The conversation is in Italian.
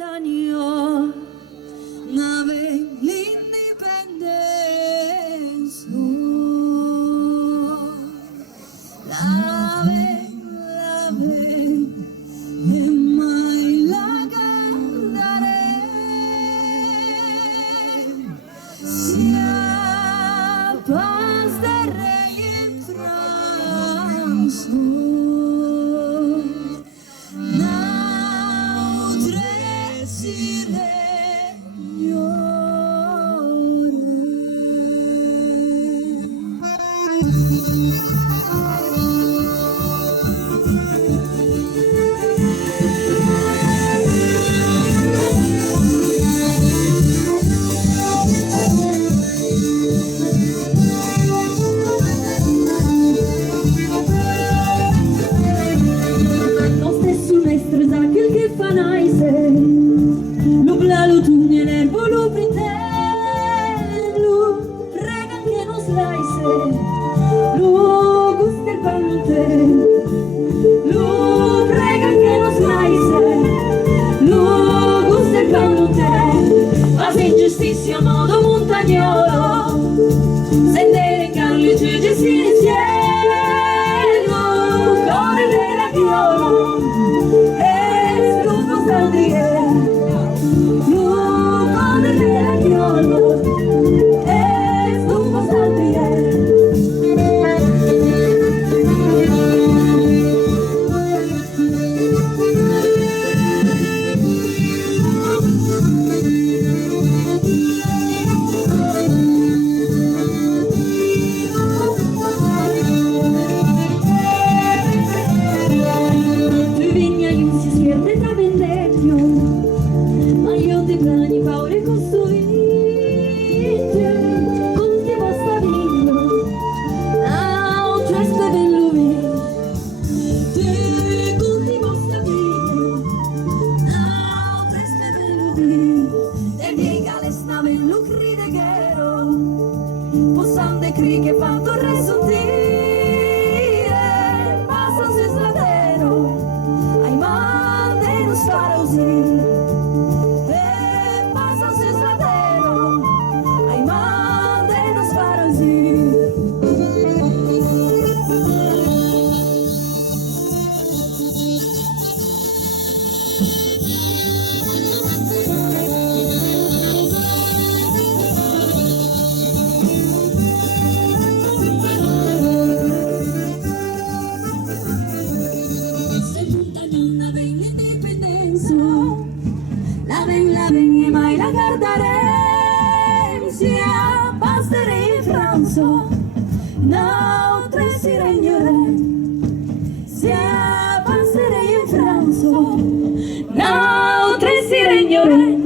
años nave l'indipendenza, la ven e mai la guardaré, sia paz de rey en Francia. Ingiustizia a modo montagnolo, sendere Carli Giugesi in cielo, cuore della viola, e stufo Sandriere, cuore della viola, e stufo Sandriere. Possante cri che fanno ressottire, passa se slatero, ai mandi non stare così. Passa se slatero, ai mandi non stare così. La ven e mai la guardaré, sia passerei in Francia, no tre si regnerei, sia passerei in Francia, no tre si regnerei.